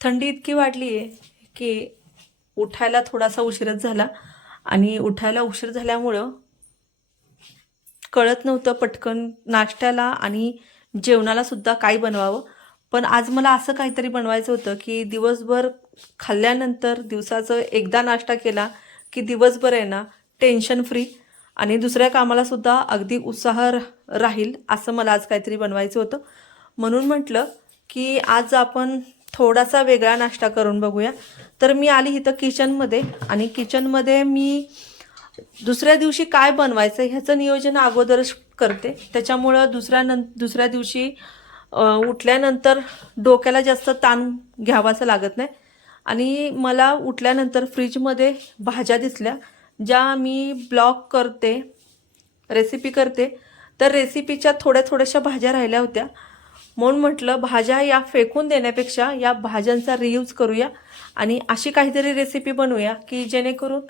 थंडी इतकी वाढली आहे की उठायला थोडासा उशीरच झाला. आणि उठायला उशीर झाल्यामुळं कळत नव्हतं पटकन नाश्त्याला आणि जेवणाला सुद्धा काय बनवावं. पण आज मला असं काहीतरी बनवायचं होतं की दिवसभर खाल्ल्यानंतर दिवसाचं एकदा नाश्ता केला की दिवसभर आहे ना टेन्शन फ्री. आणि दुसऱ्या कामाला सुद्धा अगदी उत्साह राहील असं मला आज काहीतरी बनवायचं होतं. म्हणून म्हटलं की आज आपण थोडासा वेगळा नाश्ता करून बघूया. तर मी आली इथं किचनमध्ये आणि किचनमध्ये मी दुसऱ्या दिवशी काय बनवायचं ह्याचं नियोजन अगोदरच करते. त्याच्यामुळं दुसऱ्या नं दुसऱ्या दिवशी उठल्यानंतर डोक्याला जास्त ताण घ्यावाचं लागत नाही. आणि मला उठल्यानंतर फ्रीजमध्ये भाज्या दिसल्या ज्या मी ब्लॉक करते रेसिपी करते. तर रेसिपीच्या थोड्या थोड्याशा भाज्या राहिल्या होत्या. म्हणून म्हटलं भाज्या या फेकून देण्यापेक्षा या भाज्यांचा रियूज करूया आणि अशी काहीतरी रेसिपी बनवूया की जेणेकरून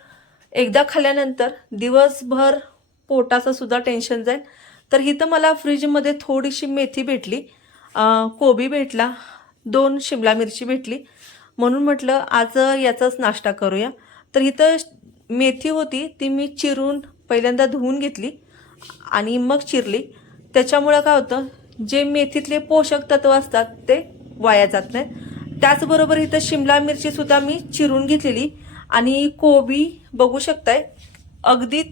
एकदा खाल्ल्यानंतर दिवसभर पोटाचं सुद्धा टेन्शन जाईल. तर इथं मला फ्रीजमध्ये थोडीशी मेथी भेटली कोबी भेटला दोन शिमला मिरची भेटली. म्हणून म्हटलं आज याचाच नाश्ता करूया. तर इथं मेथी होती ती मी चिरून पहिल्यांदा धुवून घेतली आणि मग चिरली. त्याच्यामुळं काय होतं जे मेथीतले पोषक तत्व असतात ते वाया जात नाहीत त्याचबरोबर इथं शिमला मिरचीसुद्धा मी चिरून घेतलेली. आणि कोबी बघू शकताय अगदी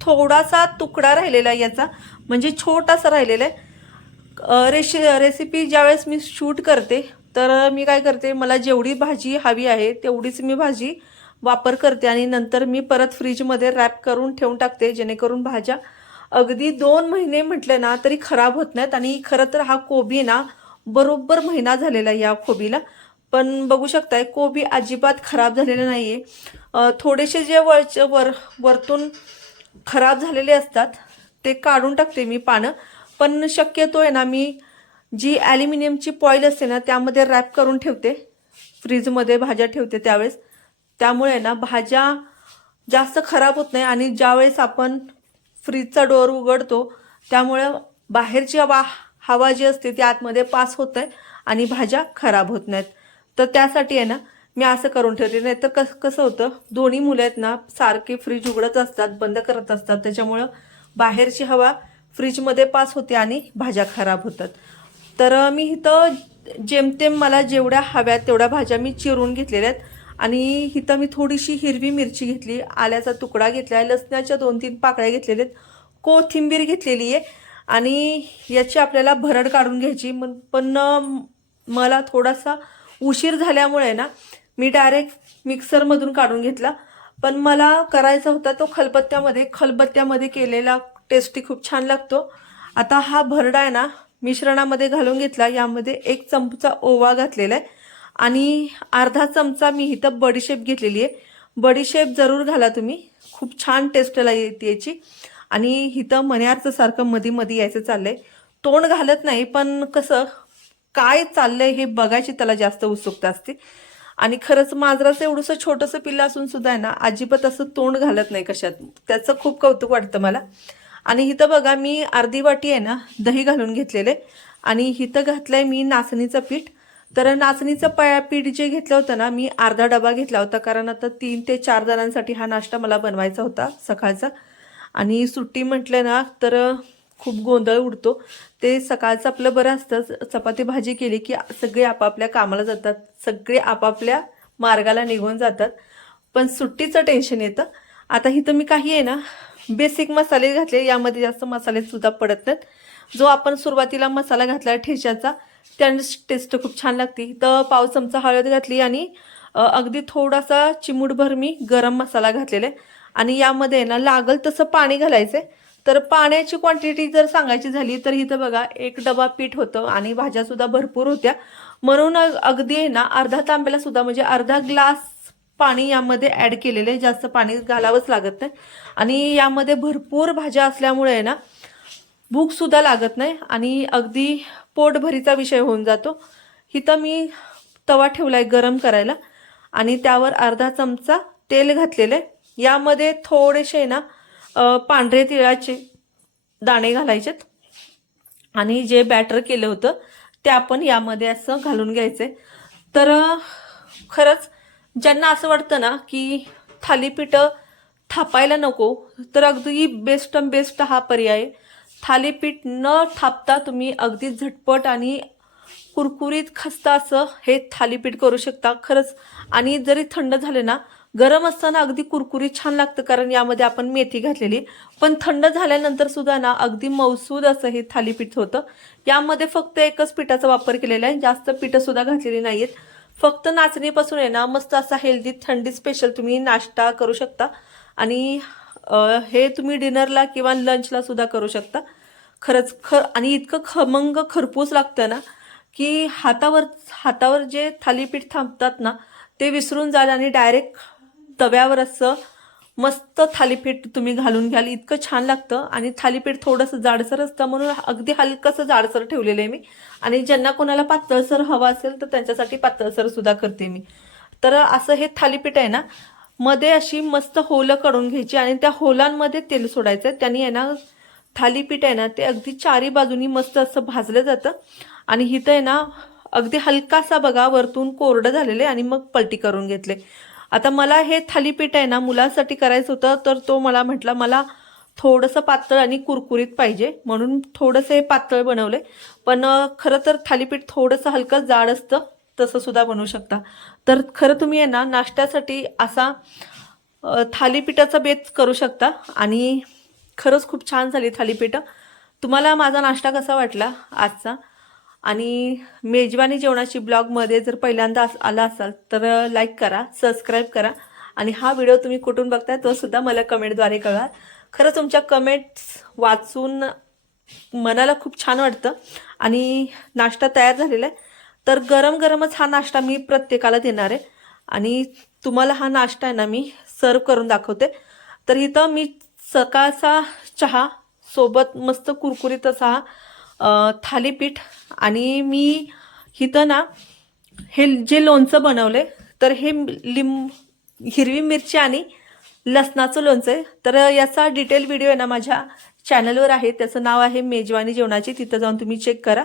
थोडासा तुकडा राहिलेला आहे याचा म्हणजे छोटासा राहिलेला आहे. रेशि रेसिपी ज्यावेळेस मी शूट करते तर मी काय करते मला जेवढी भाजी हवी आहे तेवढीच मी भाजी वापर करते आणि नंतर मी परत फ्रीजमध्ये रॅप करून ठेवून टाकते जेणेकरून भाज्या अगदी दोन महिने म्हटले ना तरी खराब होत नाहीत. आणि खरं तर हा कोबी ना बरोबर महिना झालेला आहे या कोबीला. पण बघू शकताय कोबी अजिबात खराब झालेला नाही आहे थोडेसे जे वरचे वर वरतून खराब झालेले असतात ते काढून टाकते मी पानं. पण शक्यतो आहे ना मी जी ॲल्युमिनियमची पॉईल असते ना त्यामध्ये रॅप करून ठेवते. फ्रीजमध्ये भाज्या ठेवते त्यावेळेस. त्यामुळे ना भाज्या जास्त खराब होत नाही. आणि ज्यावेळेस आपण फ्रीजचा डोअर उघडतो. त्यामुळे बाहेरची हवा हवा जी असते ती आतमध्ये पास होत आहे आणि भाज्या खराब होत नाहीत. तर त्यासाठी आहे ना मी असं करून ठेवते. नाही तर कस कसं होतं दोन्ही मुलं आहेत ना सारखी फ्रीज उघडत असतात बंद करत असतात. त्याच्यामुळं बाहेरची हवा फ्रीजमध्ये पास होते आणि भाज्या खराब होतात. तर मी इथं जेमतेम मला जेवढ्या हव्यात तेवढ्या भाज्या मी चिरून घेतलेल्या आहेत. आणि इथं मी थोडीशी हिरवी मिरची घेतली आल्याचा तुकडा घेतला आहे लसणाच्या दोन तीन पाकळ्या घेतलेल्या आहेत कोथिंबीर घेतलेली आहे आणि याची आपल्याला भरड काढून घ्यायची. मग पण मला थोडासा उशीर झाल्यामुळे ना मी डायरेक्ट मिक्सरमधून काढून घेतला. पण मला करायचा होता तो खलबत्त्यामध्ये. खलबत्त्यामध्ये केलेला टेस्टी खूप छान लागतो. आता हा भरडा आहे ना मिश्रणामध्ये घालून घेतला. यामध्ये एक चमचा ओवा घातलेला आहे. आणि अर्धा चमचा मी इथं बडीशेप घेतलेली आहे. बडीशेप जरूर घाला तुम्ही. खूप छान टेस्टला येते याची. आणि इथं मण्यारचं सारखं मधी मधी यायचं चाललंय. तोंड घालत नाही पण कसं काय चाललंय हे बघायची त्याला जास्त उत्सुकता असते. आणि खरंच मांजराचं एवढंसं छोटंसं पिल्लं असून सुद्धा आहे ना अजिबात असं तोंड घालत नाही कशात. त्याचं खूप कौतुक वाटतं मला. आणि इथं बघा मी अर्धी वाटी आहे ना दही घालून घेतलेले आणि इथं घातलंय मी नाचणीचं पीठ. तर नाचणीचं पया पीठ जे घेतलं होतं ना मी अर्धा डबा घेतला होता कारण आता तीन ते चार जणांसाठी हा नाश्ता मला बनवायचा होता सकाळचा. आणि सुट्टी म्हटलं ना तर खूप गोंधळ उडतो. ते सकाळचं आपलं बरं असतं. चपाती भाजी केली की सगळे आपापल्या कामाला जातात. सगळे आपापल्या मार्गाला निघून जातात. पण सुट्टीचं टेन्शन येतं. आता इथं मी काही आहे ना बेसिक मसाले घातले. यामध्ये जास्त मसाले सुद्धा पडत नाहीत. जो आपण सुरुवातीला मसाला घातला ठेच्याचा त्याने टेस्ट खूप छान लागते. तर पाव चमचा हळद घातली आणि अगदी थोडासा चिमूटभर मी गरम मसाला घातलेला आहे. आणि यामध्ये आहे ना लागल तसं पाणी घालायचं आहे. तर पाण्याची क्वांटिटी जर सांगायची झाली तर इथं बघा एक डबा पीठ होतं आणि भाज्यासुद्धा भरपूर होत्या. म्हणून अगदी आहे ना अर्धा तांब्याला सुद्धा म्हणजे अर्धा ग्लास पाणी यामध्ये ॲड केलेलं आहे. जास्त पाणी घालावंच लागत नाही. आणि यामध्ये भरपूर भाज्या असल्यामुळे आहे ना भूकसुद्धा लागत नाही आणि अगदी पोटभरीचा विषय होऊन जातो. इथं मी तवा ठेवला आहे गरम करायला आणि त्यावर अर्धा चमचा तेल घातलेलं आहे. यामध्ये थोडेसे ना पांढरे तिळाचे दाणे घालायचेत. आणि जे बॅटर केलं होतं ते आपण यामध्ये असं घालून घ्यायचे तर खरंच ज्यांना असं वाटतं ना की थालीपीठ थापायला नको तर अगदी बेस्ट बेस्ट हा पर्याय आहे. थालीपीठ न थापता तुम्ही अगदी झटपट आणि कुरकुरीत खस्ता असं हे थालीपीठ करू शकता. खरंच आणि जरी थंड झाले ना गरम असताना अगदी कुरकुरीत छान लागतं कारण यामध्ये आपण मेथी घातलेली. पण थंड झाल्यानंतर सुद्धा ना अगदी मौसूद असं हे थालीपीठ होतं. यामध्ये फक्त एकच पिठाचा वापर केलेला आहे. जास्त पिठं सुद्धा घातलेली नाहीयेत. फक्त नाचणीपासून आहे ना मस्त असा हेल्दी थंडी स्पेशल तुम्ही नाश्ता करू शकता. आणि हे तुम्ही डिनरला किंवा लंचला सुद्धा करू शकता. खरंच ख आणि इतकं खमंग खरपूस लागतं ना की हातावर हातावर जे थालीपीठ थांबतात ना ते विसरून जाल आणि डायरेक्ट तव्यावर असं मस्त थालीपीठ तुम्ही घालून घ्याल. इतकं छान लागतं आणि थालीपीठ थोडंसं जाडसर असतं म्हणून अगदी हलकंसं जाडसर ठेवलेलं आहे मी. आणि ज्यांना कोणाला पातळसर हवं असेल तर त्यांच्यासाठी पातळसर सुद्धा करते मी. तर असं हे थालीपीठ आहे ना मध्ये अशी मस्त होलं काढून घ्यायची आणि त्या होलांमध्ये तेल सोडायचं. त्यांनी आहे ना थालीपीठ आहे ना ते अगदी चारी बाजूनी मस्त असं भाजलं जातं. आणि इथं आहे ना अगदी हलकासा बघा वरतून कोरडं झालेले आणि मग पलटी करून घेतले. आता मला हे थालीपीठ आहे ना मुलांसाठी करायचं होतं तर तो मला म्हटला मला थोडंसं पातळ आणि कुरकुरीत पाहिजे. म्हणून थोडंसं हे पातळ बनवले पण खरं तर थालीपीठ थोडंसं हलकं जाड असतं. तसं सुद्धा बनवू शकता. तर खरं तुम्ही आहे ना नाश्त्यासाठी असा थालीपीठाचा बेत करू शकता. आणि खरंच खूप छान झाली थालीपीठं. तुम्हाला माझा नाश्ता कसा वाटला आजचा? आणि मेजवानी जेवणाची ब्लॉगमध्ये जर पहिल्यांदा अस- आला असाल तर लाईक करा सबस्क्राईब करा. आणि हा व्हिडिओ तुम्ही कुठून बघताय तो सुद्धा मला कमेंटद्वारे कळवा. खरं तुमच्या कमेंट्स वाचून मनाला खूप छान वाटतं. आणि नाश्ता तयार झालेला आहे. तर गरम गरमच हा नाश्ता मी प्रत्येकाला देणार आहे. आणि तुम्हाला हा नाश्ता आहे ना मी सर्व करून दाखवते. तर इथं मी सकाळचा चहा सोबत मस्त कुरकुरीत असा थालीपीठ आणि मी इथं ना हे जे लोणचं बनवले तर हे लिंब हिरवी मिरची आणि लसणाचं लोणचं आहे. तर याचा डिटेल व्हिडिओ आहे ना माझ्या चॅनलवर आहे. त्याचं नाव आहे मेजवानी जेवणाची. तिथं जाऊन तुम्ही चेक करा.